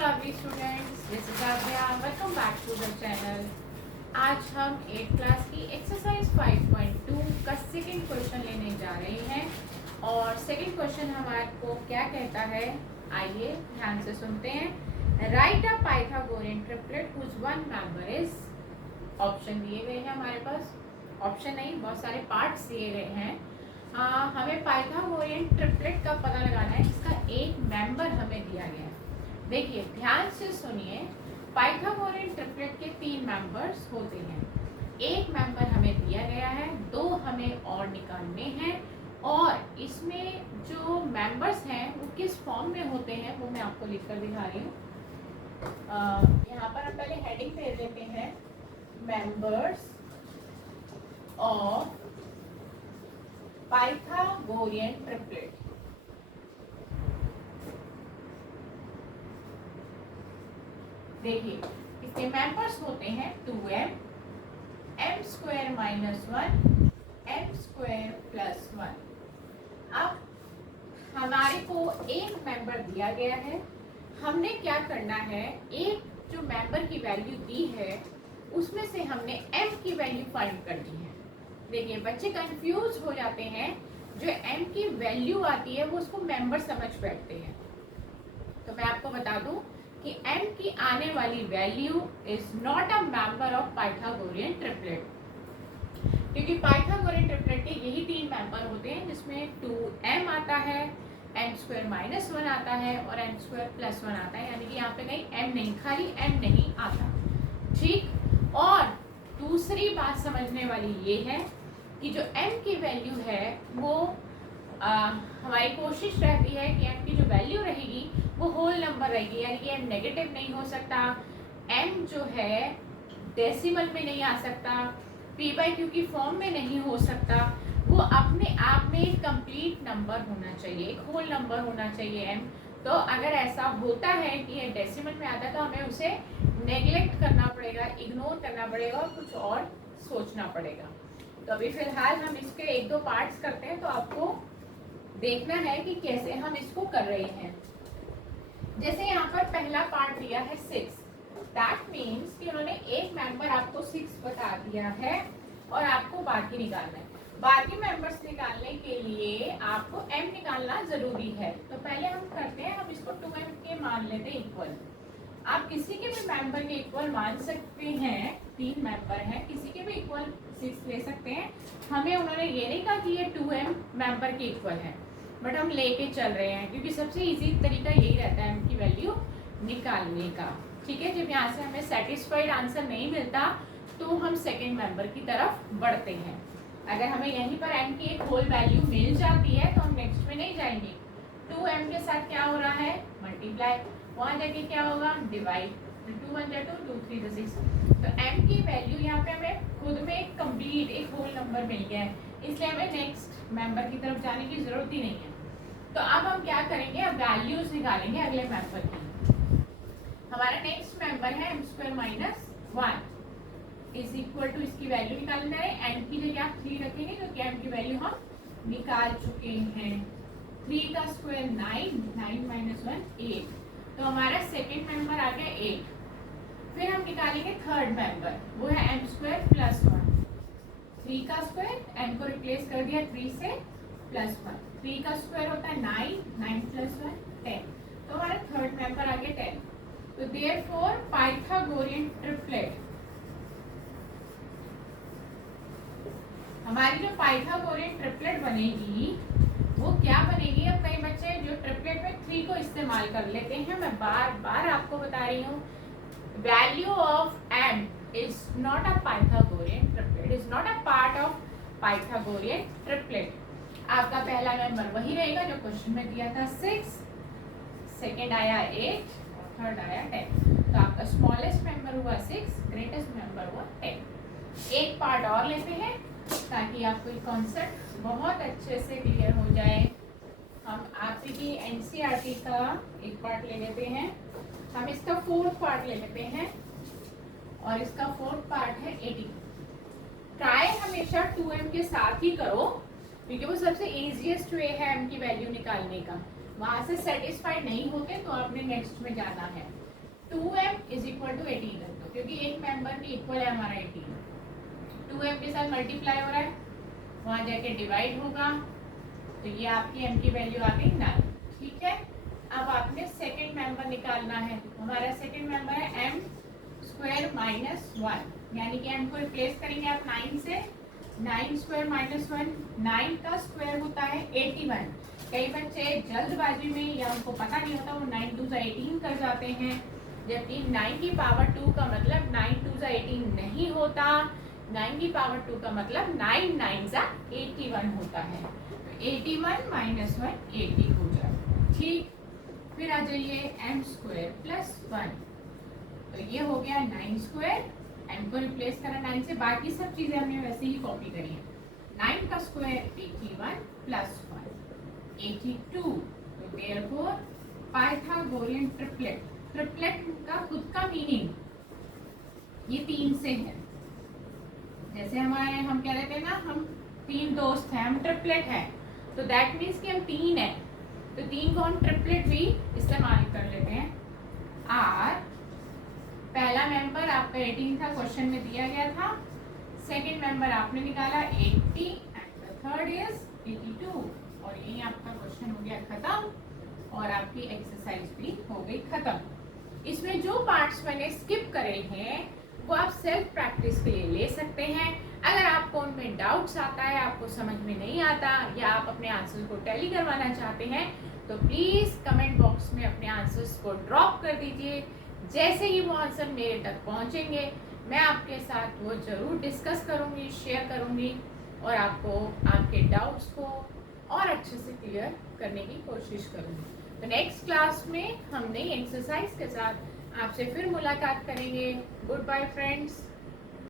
lovely students, this is Adya. Welcome back to the channel. आज हम 8th class की exercise 5.2 का second question लेने जा रहे हैं और सेकंड क्वेश्चन हमारे को क्या कहता है, आइए ध्यान से सुनते हैं। Write a Pythagorean triplet whose one member is, option दिए गए हैं हमारे पास, ऑप्शन नहीं बहुत सारे पार्ट्स दिए गए हैं। हमें पाइथागोरियन ट्रिपलेट का पता लगाना है जिसका एक मेंबर हमें दिया गया है। देखिए ध्यान से सुनिए, पाइथागोरियन ट्रिपलेट के 3 मेंबर्स होते हैं। एक मेंबर हमें दिया गया है, 2 हमें और निकालने हैं और इसमें जो मेंबर्स हैं वो किस फॉर्म में होते हैं वो मैं आपको लिखकर दिखा रही हूँ। यहाँ पर हम पहले हेडिंग दे देते हैं, मेंबर्स ऑफ पाइथागोरियन ट्रिपलेट। देखिए इसके मेंबर्स होते हैं 2m, m square minus 1, m square plus 1। अब हमारे को एक मेंबर दिया गया है, हमने क्या करना है, एक जो मेंबर की वैल्यू दी है उसमें से हमने m की वैल्यू फाइंड करनी है। देखिए बच्चे कंफ्यूज हो जाते हैं, जो m की वैल्यू आती है वो उसको मेंबर समझ बैठते हैं। तो मैं आपको बता दूं कि m की आने वाली value is not a member of Pythagorean triplet, क्योंकि पाइथागोरियन ट्रिपलेट के यही 3 मेंबर होते हैं जिसमें 2m आता है, m स्क्वायर माइनस 1 आता है और m स्क्वायर प्लस 1 आता है, यानी कि यहाँ पे कहीं m नहीं, खाली m नहीं आता। ठीक, और दूसरी बात समझने वाली ये है कि जो m की वैल्यू है वो हमारी कोशिश रहती है कि m की जो वैल्यू रहेगी वो होल नंबर रहेगी, यानी कि m नेगेटिव नहीं हो सकता, m जो है डेसिमल में नहीं आ सकता, p/q की फॉर्म में नहीं हो सकता, वो अपने आप में एक कंप्लीट नंबर होना चाहिए, एक होल नंबर होना चाहिए m। तो अगर ऐसा होता है कि ये डेसिमल में आता है तो हमें उसे नेग्लेक्ट करना पड़ेगा, इग्नोर करना पड़ेगा और कुछ और सोचना पड़ेगा। तो अभी फिलहाल हम इसके 1-2 पार्ट्स करते हैं, तो आपको देखना है कि कैसे हम इसको कर रहे हैं। जैसे यहाँ पर पहला पार्ट दिया है 6, दैट मीन्स कि उन्होंने एक मेंबर आपको 6 बता दिया है और आपको बाकी निकालना है। बाकी मेंबर्स निकालने के लिए आपको m निकालना जरूरी है। तो पहले हम करते हैं, हम इसको 2m के मान लेते हैं इक्वल। आप किसी के भी मेंबर के इक्वल मान सकते हैं, 3 मेंबर हैं, किसी के भी इक्वल 6 ले सकते हैं। हमें उन्होंने ये नहीं कहा कि ये 2m मेंबर के इक्वल है, बट हम लेके चल रहे हैं क्योंकि सबसे इजी तरीका यही रहता है m की वैल्यू निकालने का। ठीक है, जब यहाँ से हमें सेटिस्फाइड आंसर नहीं मिलता तो हम सेकेंड मेंबर की तरफ बढ़ते हैं। अगर हमें यहीं पर m की एक होल वैल्यू मिल जाती है तो हम नेक्स्ट में नहीं जाएंगे। 2m के साथ क्या हो रहा है, मल्टीप्लाई, वहाँ जाके क्या होगा, डिवाइड, 2 1 2 2 3 6। तो m की वैल्यू यहाँ पे हमें खुद में एक कंप्लीट एक होल नंबर मिल गया है, इसलिए हमें नेक्स्ट मेंबर की तरफ जाने की जरूरत ही नहीं है। तो अब हम क्या करेंगे, अब वैल्यूज निकालेंगे अगले मेंबर की। हमारा नेक्स्ट मेंबर है m square minus 1 is equal to, इसकी वैल्यू निकालना है, n की जगह आप 3 रखेंगे क्योंकि m की वैल्यू हम निकाल चुके हैं। 3 का स्क्वायर 9, 9 माइनस 1 8, तो हमारा सेकेंड मेंबर आ गया 8। फिर हम निकालेंगे थर्ड मेंबर, वो है m स्क्वायर प्लस 1। 3 का स्क्वायर, m को रिप्लेस कर दिया 3 से, प्लस 1। 3 का स्क्वायर होता है 9, 9 प्लस 1 10, तो हमारा थर्ड मेंबर आ गया 10। तो देयरफॉर पाइथागोरियन ट्रिपलेट, हमारी जो पाइथागोरियन ट्रिपलेट बनेगी वो क्या बनेगी। अब कई बच्चे जो ट्रिपलेट में 3 को इस्तेमाल कर लेते हैं, मैं बार बार आपको बता रही हूँ, value of m is not a Pythagorean triplet, is not a part of Pythagorean triplet. आपका पहला मेंबर वही रहेगा जो क्वेश्चन में दिया था 6, सेकेंड आया 8, थर्ड आया 10। तो आपका स्मॉलेस्ट मेंबर हुआ 6, ग्रेटेस्ट मेंबर हुआ 10। एक पार्ट और लेते हैं ताकि आपको ये कॉन्सेप्ट बहुत अच्छे से क्लियर हो जाए। हम आपकी एनसीईआरटी का एक पार्ट ले लेते हैं, हम इसका 4th पार्ट ले लेते हैं और इसका 4th पार्ट है 80। ट्राई हमेशा 2m के साथ ही करो क्योंकि वो सबसे इजीएस्ट वे है m की वैल्यू निकालने का। वहां से सेटिस्फाइड नहीं होते तो आपने नेक्स्ट में जाना है। 2m इज इक्वल टू 18 रख दो, क्योंकि एक मेंबर के इक्वल है हमारा 18। 2m के साथ मल्टीप्लाई हो रहा है, वहाँ जाके डिवाइड होगा, तो ये आपकी m की वैल्यू आ गई 9। ठीक है, अब आपने सेकंड मेंबर निकालना है। हमारा सेकंड मेंबर है m स्क्वायर माइनस 1, यानी कि m को रिप्लेस करेंगे आप 9 से। 9 स्क्वायर माइनस 1, 9 का स्क्वायर होता है 81। कई बच्चे जल्दबाजी में या उनको पता नहीं होता, वो 9 2 18 कर जाते हैं, जबकि 9 की पावर 2 का मतलब 9 2 18 नहीं होता। 9 की पावर 2 का मतलब 9 9 81 होता है। तो 81 माइनस 1 80 हो जाए। ठीक, फिर आ जाइए m स्क्वायर प्लस 1, तो ये हो गया 9 स्क्वायर, m को रिप्लेस करा 9 से, बाकी सब चीजें हमने वैसे ही कॉपी करी है। 9 का स्क्वायर 81 प्लस 1 82। तो देयरफॉर पाइथागोरियन ट्रिपलेट, ट्रिपलेट का खुद का मीनिंग ये 3 से है। जैसे हमारे हम कह रहे थे ना, हम 3 दोस्त हैं, हम ट्रिपलेट हैं, तो दैट मीन्स कि हम 3 हैं, तो 3 को हम ट्रिपलेट भी इस्तेमाल कर लेते हैं। आर पहला मेंबर आपका 18 था, क्वेश्चन में दिया गया था। सेकंड मेंबर आपने निकाला 80 एंड द थर्ड इज 82, और यही आपका क्वेश्चन हो गया खत्म, और आपकी एक्सरसाइज भी हो गई खत्म। इसमें जो पार्ट्स मैंने स्किप करे हैं वो आप सेल्फ प्रैक्टिस के लिए ले सकते हैं। अगर आपको उनमें डाउट्स आता है, आपको समझ में नहीं आता, या आप अपने आंसर्स को टैली करवाना चाहते हैं, तो प्लीज़ कमेंट बॉक्स में अपने आंसर्स को ड्रॉप कर दीजिए। जैसे ही वो आंसर मेरे तक पहुंचेंगे, मैं आपके साथ वो ज़रूर डिस्कस करूंगी, शेयर करूंगी, और आपको आपके डाउट्स को और अच्छे से क्लियर करने की कोशिश करूंगी। तो नेक्स्ट क्लास में हम नई एक्सरसाइज के साथ आपसे फिर मुलाकात करेंगे। Good bye friends.